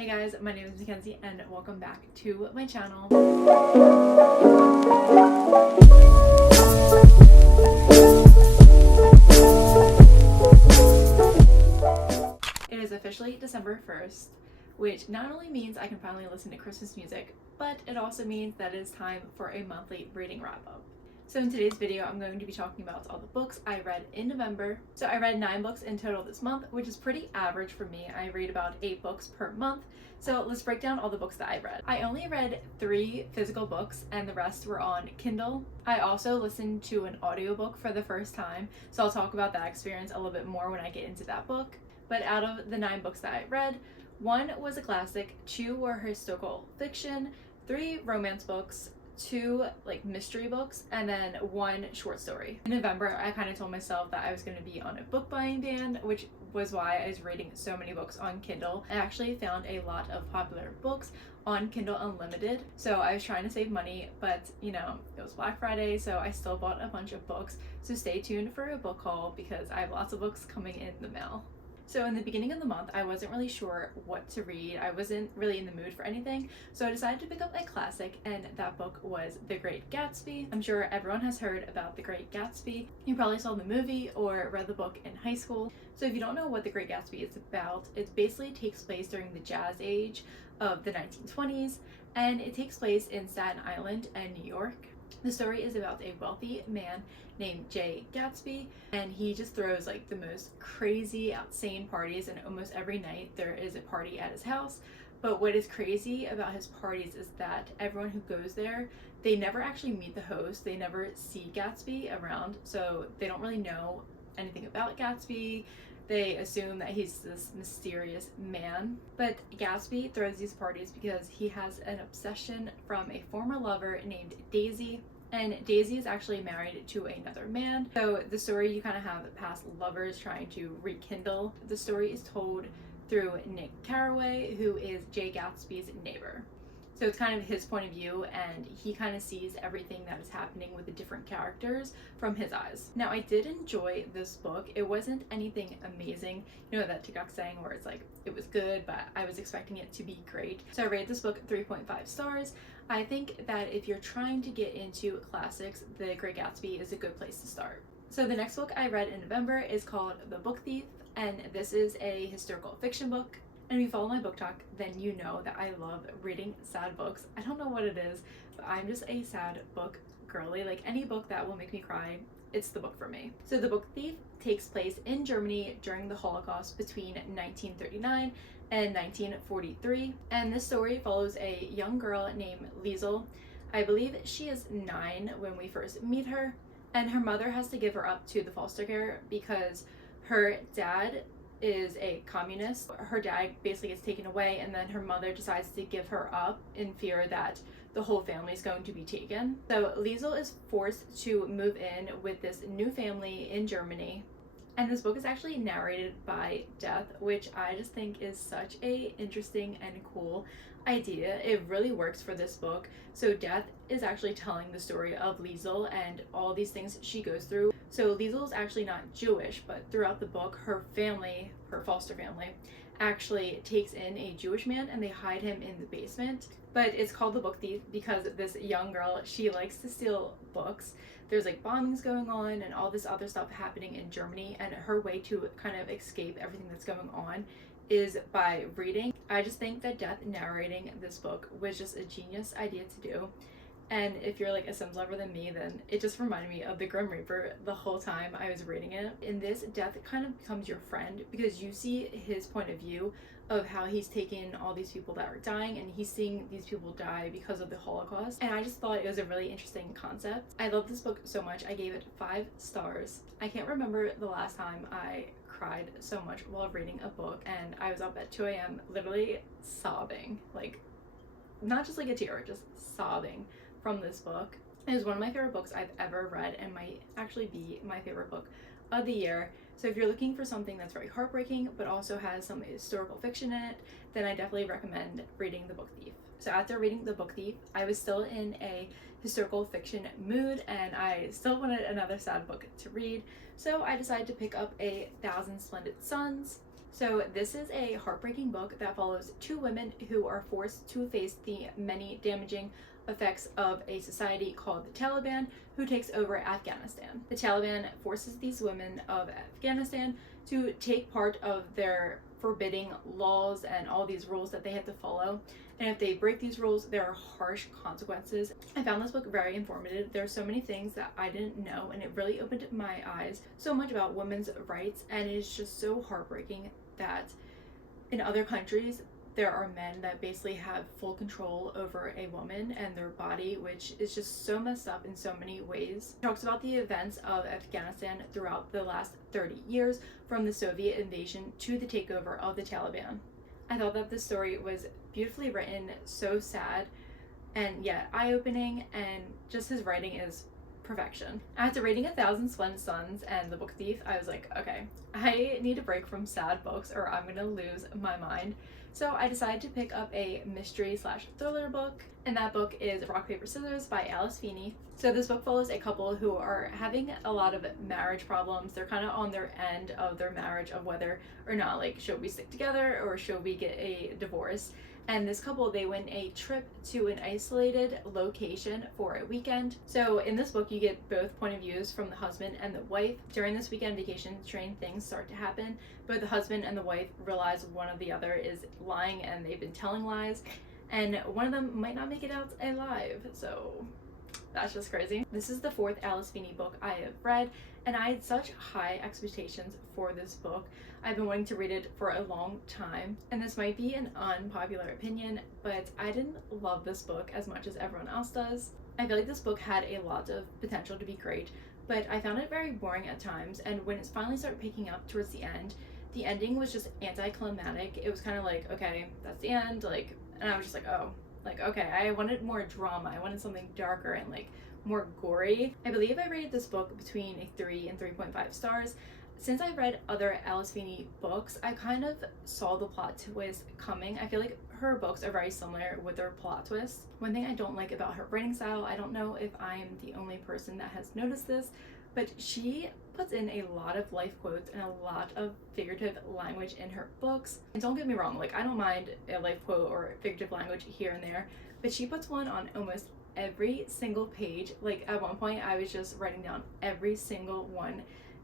Hey guys, my name is MacKenzie and welcome back to my channel. It is officially December 1st, which not only means I can finally listen to Christmas music, but it also means that it is time for a monthly reading wrap-up. So in today's video, I'm going to be talking about all the books I read in November. So I read 9 books in total this month, which is pretty average for me. I read about 8 books per month. So let's break down all the books that I read. I only read 3 physical books and the rest were on Kindle. I also listened to an audiobook for the first time, so I'll talk about that experience a little bit more when I get into that book. But out of the 9 books that I read, 1 was a classic, 2 were historical fiction, 3 romance books, 2 mystery books, and then 1 short story. In November, I kind of told myself that I was going to be on a book buying ban, which was why I was reading so many books on Kindle. I actually found a lot of popular books on Kindle Unlimited, so I was trying to save money, but it was Black Friday, so I still bought a bunch of books. So stay tuned for a book haul because I have lots of books coming in the mail. So in the beginning of the month, I wasn't really sure what to read. I wasn't really in the mood for anything. So I decided to pick up a classic, and that book was The Great Gatsby. I'm sure everyone has heard about The Great Gatsby. You probably saw the movie or read the book in high school. So if you don't know what The Great Gatsby is about, it basically takes place during the Jazz Age of the 1920s, and it takes place in Staten Island and New York. The story is about a wealthy man named Jay Gatsby, and he just throws the most crazy, insane parties, and almost every night there is a party at his house. But what is crazy about his parties is that everyone who goes there, they never actually meet the host, they never see Gatsby around, so they don't really know anything about Gatsby. They assume that he's this mysterious man. But Gatsby throws these parties because he has an obsession from a former lover named Daisy. And Daisy is actually married to another man. So the story, you kind of have past lovers trying to rekindle. The story is told through Nick Carraway, who is Jay Gatsby's neighbor. So it's kind of his point of view, and he kind of sees everything that is happening with the different characters from his eyes. Now, I did enjoy this book. It wasn't anything amazing, that TikTok saying where it's it was good, but I was expecting it to be great. So I rated this book 3.5 stars. I think that if you're trying to get into classics, The Great Gatsby is a good place to start. So the next book I read in November is called The Book Thief, and this is a historical fiction book. And if you follow my Booktok, then you know that I love reading sad books. I don't know what it is, but I'm just a sad book girly. Any book that will make me cry, it's the book for me. So The Book Thief takes place in Germany during the Holocaust between 1939 and 1943. And this story follows a young girl named Liesel. I believe she is 9 when we first meet her, and her mother has to give her up to the foster care because her dad is a communist. Her dad basically gets taken away, and then her mother decides to give her up in fear that the whole family is going to be taken. So Liesel is forced to move in with this new family in Germany. And this book is actually narrated by Death, which I just think is such a interesting and cool idea. It really works for this book. So Death is actually telling the story of Liesel and all these things she goes through. So Liesel is actually not Jewish, but throughout the book, her family, her foster family, actually takes in a Jewish man and they hide him in the basement. But it's called The Book Thief because this young girl, she likes to steal books. There's bombings going on and all this other stuff happening in Germany, and her way to kind of escape everything that's going on is by reading. I just think that Death narrating this book was just a genius idea to do. And if you're a Sims lover than me, then it just reminded me of the Grim Reaper the whole time I was reading it. In this, Death kind of becomes your friend because you see his point of view of how he's taken all these people that are dying and he's seeing these people die because of the Holocaust. And I just thought it was a really interesting concept. I love this book so much. I gave it 5 stars. I can't remember the last time I cried so much while reading a book, and I was up at 2 a.m. literally sobbing, not just a tear, just sobbing from this book. It is one of my favorite books I've ever read and might actually be my favorite book of the year. So if you're looking for something that's very heartbreaking but also has some historical fiction in it, then I definitely recommend reading The Book Thief. So after reading The Book Thief, I was still in a historical fiction mood and I still wanted another sad book to read. So I decided to pick up 1,000 Splendid Suns. So this is a heartbreaking book that follows two women who are forced to face the many damaging effects of a society called the Taliban, who takes over Afghanistan. The Taliban forces these women of Afghanistan to take part of their forbidding laws and all these rules that they have to follow. And if they break these rules, there are harsh consequences. I found this book very informative. There are so many things that I didn't know, and it really opened my eyes so much about women's rights. And it is just so heartbreaking that in other countries, there are men that basically have full control over a woman and their body, which is just so messed up in so many ways. It talks about the events of Afghanistan throughout the last 30 years, from the Soviet invasion to the takeover of the Taliban. I thought that this story was beautifully written, so sad, and yet eye-opening, and just his writing is perfection. After reading 1,000 Splendid Suns and The Book Thief, I was like, okay, I need a break from sad books or I'm gonna lose my mind. So I decided to pick up a mystery/thriller book, and that book is Rock, Paper, Scissors by Alice Feeney. So this book follows a couple who are having a lot of marriage problems. They're kind of on their end of their marriage, of whether or not, like, should we stick together or should we get a divorce? And this couple, they went a trip to an isolated location for a weekend. So in this book, you get both point of views from the husband and the wife. During this weekend vacation, strange things start to happen. Both the husband and the wife realize one of the other is lying, and they've been telling lies. And one of them might not make it out alive. So that's just crazy. This is the 4th Alice Feeney book I have read, and I had such high expectations for this book. I've been wanting to read it for a long time, and this might be an unpopular opinion, but I didn't love this book as much as everyone else does. I feel like this book had a lot of potential to be great, but I found it very boring at times, and when it finally started picking up towards the end, the ending was just anticlimactic. It was kind of like, okay, that's the end, like, and I was just like, oh, like, okay, I wanted more drama. I wanted something darker and, like, more gory. I believe I rated this book between a 3 and 3.5 stars. Since I've read other Alice Feeney books, I kind of saw the plot twist coming. I feel like her books are very similar with their plot twists. One thing I don't like about her writing style, I don't know if I'm the only person that has noticed this, but she puts in a lot of life quotes and a lot of figurative language in her books. And don't get me wrong, like, I don't mind a life quote or figurative language here and there, but she puts one on almost every single page. Like, at one point I was just writing down every single one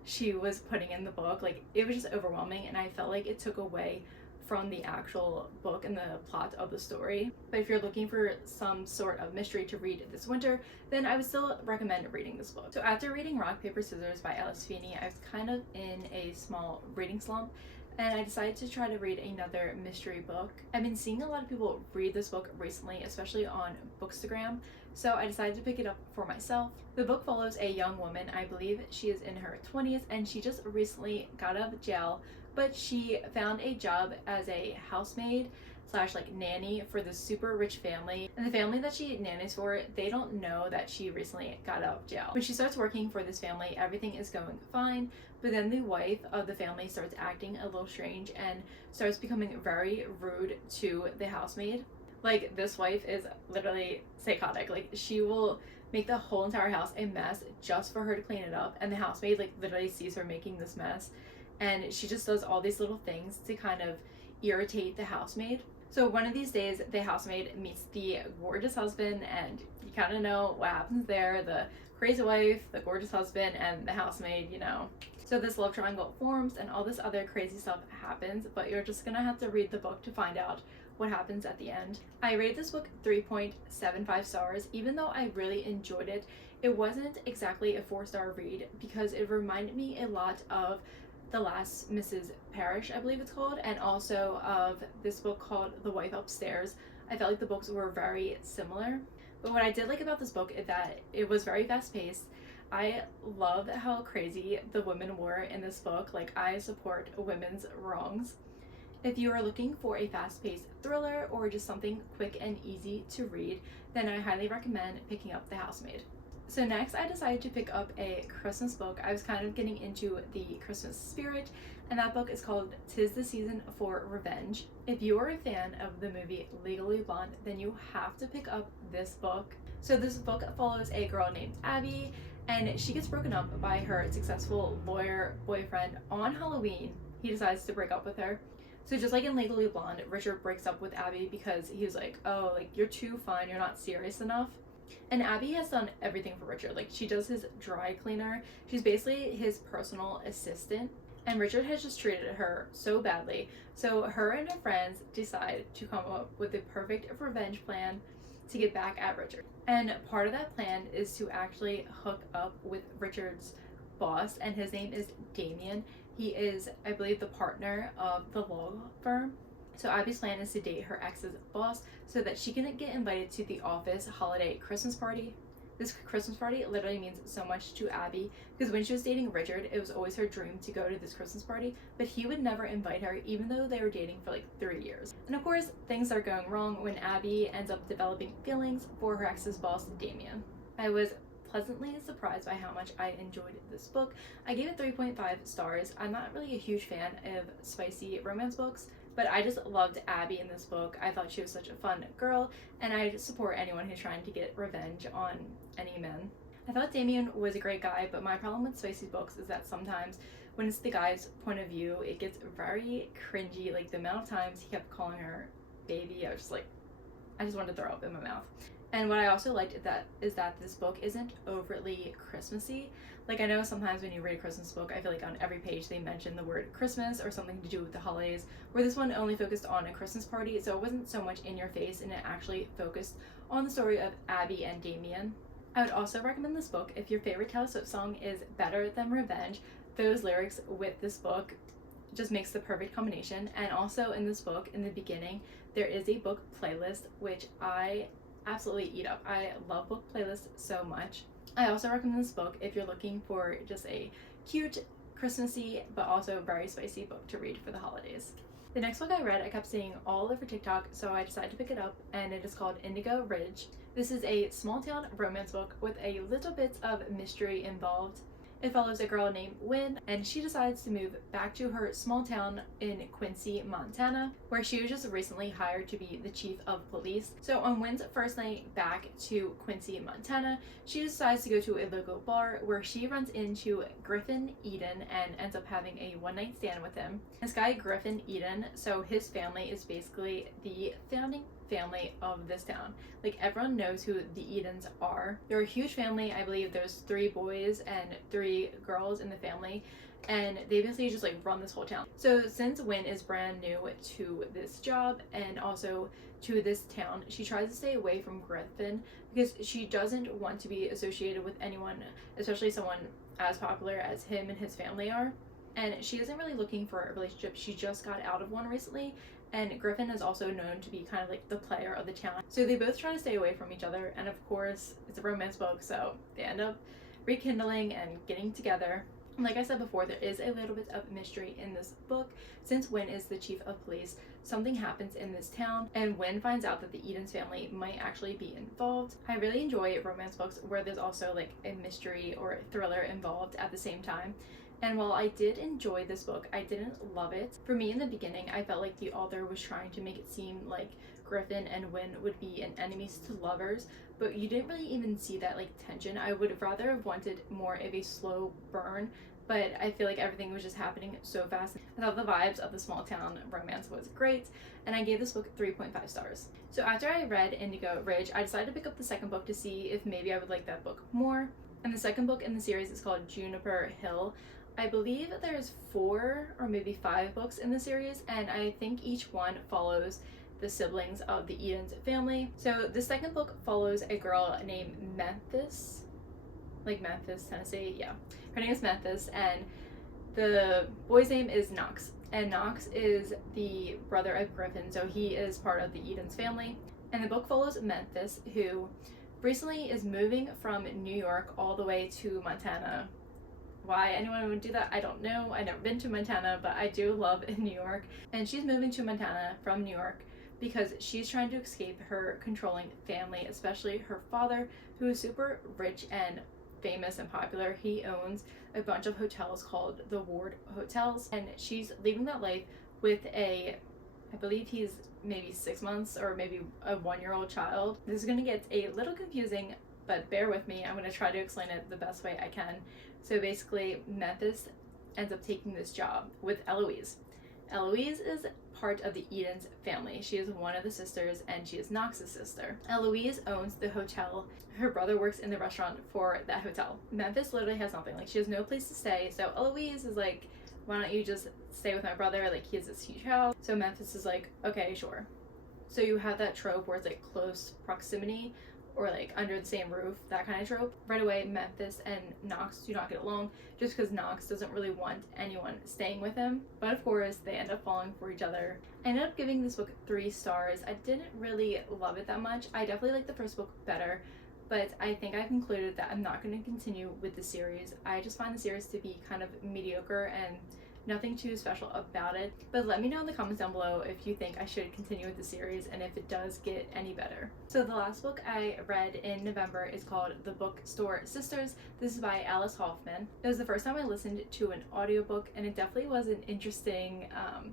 she was putting in the book. Like, it was just overwhelming, and I felt like it took away from the actual book and the plot of the story. But if you're looking for some sort of mystery to read this winter, then I would still recommend reading this book. So after reading Rock, Paper, Scissors by Alice Feeney, I was kind of in a small reading slump, and I decided to try to read another mystery book. I've been seeing a lot of people read this book recently, especially on Bookstagram, so I decided to pick it up for myself. The book follows a young woman. I believe she is in her 20s, and she just recently got out of jail, but she found a job as a housemaid / like nanny for this super rich family. And the family that she nannies for, they don't know that she recently got out of jail. When she starts working for this family, everything is going fine, but then the wife of the family starts acting a little strange and starts becoming very rude to the housemaid. Like, this wife is literally psychotic. Like, she will make the whole entire house a mess just for her to clean it up, and the housemaid, like, literally sees her making this mess, and she just does all these little things to kind of irritate the housemaid. So one of these days, the housemaid meets the gorgeous husband, and you kind of know what happens there. The crazy wife, the gorgeous husband, and the housemaid, you know. So this love triangle forms, and all this other crazy stuff happens, but you're just gonna have to read the book to find out what happens at the end. I rated this book 3.75 stars. Even though I really enjoyed it, it wasn't exactly a 4-star read because it reminded me a lot of The Last Mrs. Parrish, I believe it's called, and also of this book called The Wife Upstairs. I felt like the books were very similar. But what I did like about this book is that it was very fast-paced. I love how crazy the women were in this book. Like, I support women's wrongs. If you are looking for a fast-paced thriller or just something quick and easy to read, then I highly recommend picking up The Housemaid. So next, I decided to pick up a Christmas book. I was kind of getting into the Christmas spirit, and that book is called 'Tis the Season for Revenge. If you are a fan of the movie Legally Blonde, then you have to pick up this book. So this book follows a girl named Abby, and she gets broken up by her successful lawyer boyfriend on Halloween. he decides to break up with her. So just like in Legally Blonde, Richard breaks up with Abby because he was like, oh, like, you're too fun, you're not serious enough. And Abby has done everything for Richard. Like, she does his dry cleaner. She's basically his personal assistant. And Richard has just treated her so badly. So her and her friends decide to come up with the perfect revenge plan to get back at Richard. And part of that plan is to actually hook up with Richard's boss, and his name is Damien. He is, I believe, the partner of the law firm. So Abby's plan is to date her ex's boss so that she can get invited to the office holiday Christmas party. This Christmas party literally means so much to Abby because when she was dating Richard, it was always her dream to go to this Christmas party, but he would never invite her even though they were dating for like 3 years. And of course, things are going wrong when Abby ends up developing feelings for her ex's boss, Damien. I was pleasantly surprised by how much I enjoyed this book. I gave it 3.5 stars. I'm not really a huge fan of spicy romance books, but I just loved Abby in this book. I thought she was such a fun girl, and I support anyone who's trying to get revenge on any men. I thought Damien was a great guy, but my problem with spicy books is that sometimes when it's the guy's point of view, it gets very cringy. Like, the amount of times he kept calling her baby, I was just like, I just wanted to throw up in my mouth. And what I also liked is that this book isn't overtly Christmassy. Like, I know sometimes when you read a Christmas book, I feel like on every page they mention the word Christmas or something to do with the holidays, where this one only focused on a Christmas party, so it wasn't so much in your face, and it actually focused on the story of Abby and Damien. I would also recommend this book if your favorite Taylor Swift song is Better Than Revenge. Those lyrics with this book just makes the perfect combination. And also in this book, in the beginning, there is a book playlist, which I absolutely eat up. I love book playlists so much. I also recommend this book if you're looking for just a cute, Christmassy, but also very spicy book to read for the holidays. The next book I read, I kept seeing all over TikTok, so I decided to pick it up, and it is called Indigo Ridge. This is a small town romance book with a little bit of mystery involved. It follows a girl named Wynn, and she decides to move back to her small town in Quincy, Montana, where she was just recently hired to be the chief of police. So on Wynn's first night back to Quincy, Montana, she decides to go to a local bar where she runs into Griffin Eden and ends up having a one-night stand with him. This guy, Griffin Eden, so his family is basically the founding family of this town. Like, everyone knows who the Edens are. They're a huge family. I believe there's 3 boys and 3 girls in the family, and they basically just like run this whole town. So since Wynn is brand new to this job and also to this town, she tries to stay away from Griffin because she doesn't want to be associated with anyone, especially someone as popular as him and his family are. And she isn't really looking for a relationship. She just got out of one recently, and Griffin is also known to be kind of like the player of the town. So they both try to stay away from each other, and of course, it's a romance book, so they end up rekindling and getting together. And like I said before, there is a little bit of mystery in this book. Since Wynn is the chief of police, something happens in this town, and Wynn finds out that the Edens family might actually be involved. I really enjoy romance books where there's also like a mystery or a thriller involved at the same time. And while I did enjoy this book, I didn't love it. For me, in the beginning, I felt like the author was trying to make it seem like Griffin and Wynn would be enemies to lovers, but you didn't really even see that like tension. I would rather have wanted more of a slow burn, but I feel like everything was just happening so fast. I thought the vibes of the small town romance was great, and I gave this book 3.5 stars. So after I read Indigo Ridge, I decided to pick up the second book to see if maybe I would like that book more. And the second book in the series is called Juniper Hill. I believe there's 4 or maybe 5 books in the series, and I think each one follows the siblings of the Edens family. So the second book follows a girl named Memphis, like Memphis, Tennessee, yeah. Her name is Memphis, and the boy's name is Knox. And Knox is the brother of Griffin, so he is part of the Edens family. And the book follows Memphis, who recently is moving from New York all the way to Montana. Why anyone would do that, I don't know. I've never been to Montana, but I do love New York. And she's moving to Montana from New York because she's trying to escape her controlling family, especially her father, who is super rich and famous and popular. He owns a bunch of hotels called the Ward Hotels, and she's leaving that life with I believe he's maybe 6 months or maybe a 1-year-old child. This is going to get a little confusing, but bear with me. I'm going to try to explain it the best way I can. So basically, Memphis ends up taking this job with Eloise. Eloise is part of the Edens family. She is one of the sisters, and she is Knox's sister. Eloise owns the hotel. Her brother works in the restaurant for that hotel. Memphis literally has nothing. Like, she has no place to stay. So Eloise is like, why don't you just stay with my brother? Like, he has this huge house. So Memphis is like, okay, sure. So you have that trope where it's like close proximity or like under the same roof, that kind of trope. Right away, Memphis and Knox do not get along just because Knox doesn't really want anyone staying with him. But of course, they end up falling for each other. I ended up giving this book 3 stars. I didn't really love it that much. I definitely liked the first book better, but I think I concluded that I'm not going to continue with the series. I just find the series to be kind of mediocre and nothing too special about it. But let me know in the comments down below if you think I should continue with the series and if it does get any better. So the last book I read in November is called The Bookstore Sisters. This is by Alice Hoffman. It was the first time I listened to an audiobook, and it definitely was an interesting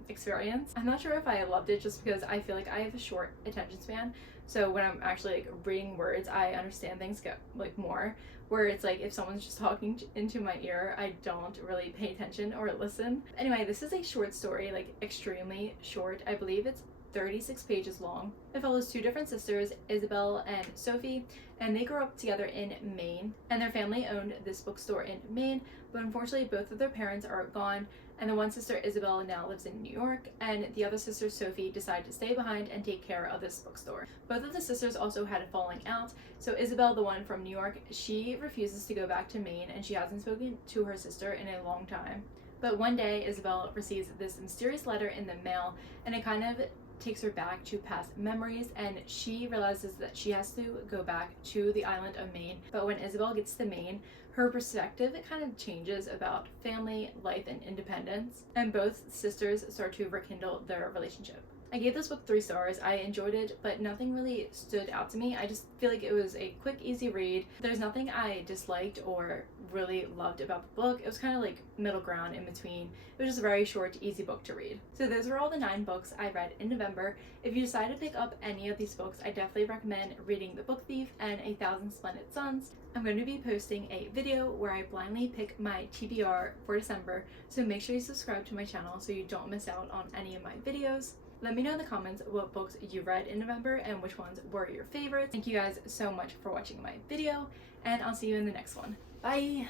experience. I'm not sure if I loved it just because I feel like I have a short attention span. So when I'm actually like reading words, I understand things like more. Where it's like if someone's just talking into my ear, I don't really pay attention or listen. Anyway, this is a short story, like extremely short. I believe it's 36 pages long. It follows 2 different sisters, Isabel and Sophie, and they grew up together in Maine. And their family owned this bookstore in Maine, but unfortunately both of their parents are gone. And the one sister, Isabel, now lives in New York, and the other sister, Sophie, decided to stay behind and take care of this bookstore. Both of the sisters also had a falling out, so Isabel, the one from New York, she refuses to go back to Maine, and she hasn't spoken to her sister in a long time. But one day, Isabel receives this mysterious letter in the mail, and it kind of takes her back to past memories, and she realizes that she has to go back to the island of Maine. But when Isabel gets to Maine, her perspective, it kind of changes about family, life, and independence, and both sisters start to rekindle their relationship. I gave this book 3 stars. I enjoyed it, but nothing really stood out to me. I just feel like it was a quick, easy read. There's nothing I disliked or really loved about the book. It was kind of like middle ground in between. It was just a very short, easy book to read. So those were all the 9 books I read in November. If you decide to pick up any of these books, I definitely recommend reading The Book Thief and 1,000 Splendid Suns. I'm going to be posting a video where I blindly pick my TBR for December, so make sure you subscribe to my channel so you don't miss out on any of my videos. Let me know in the comments what books you read in November and which ones were your favorites. Thank you guys so much for watching my video, and I'll see you in the next one. Bye!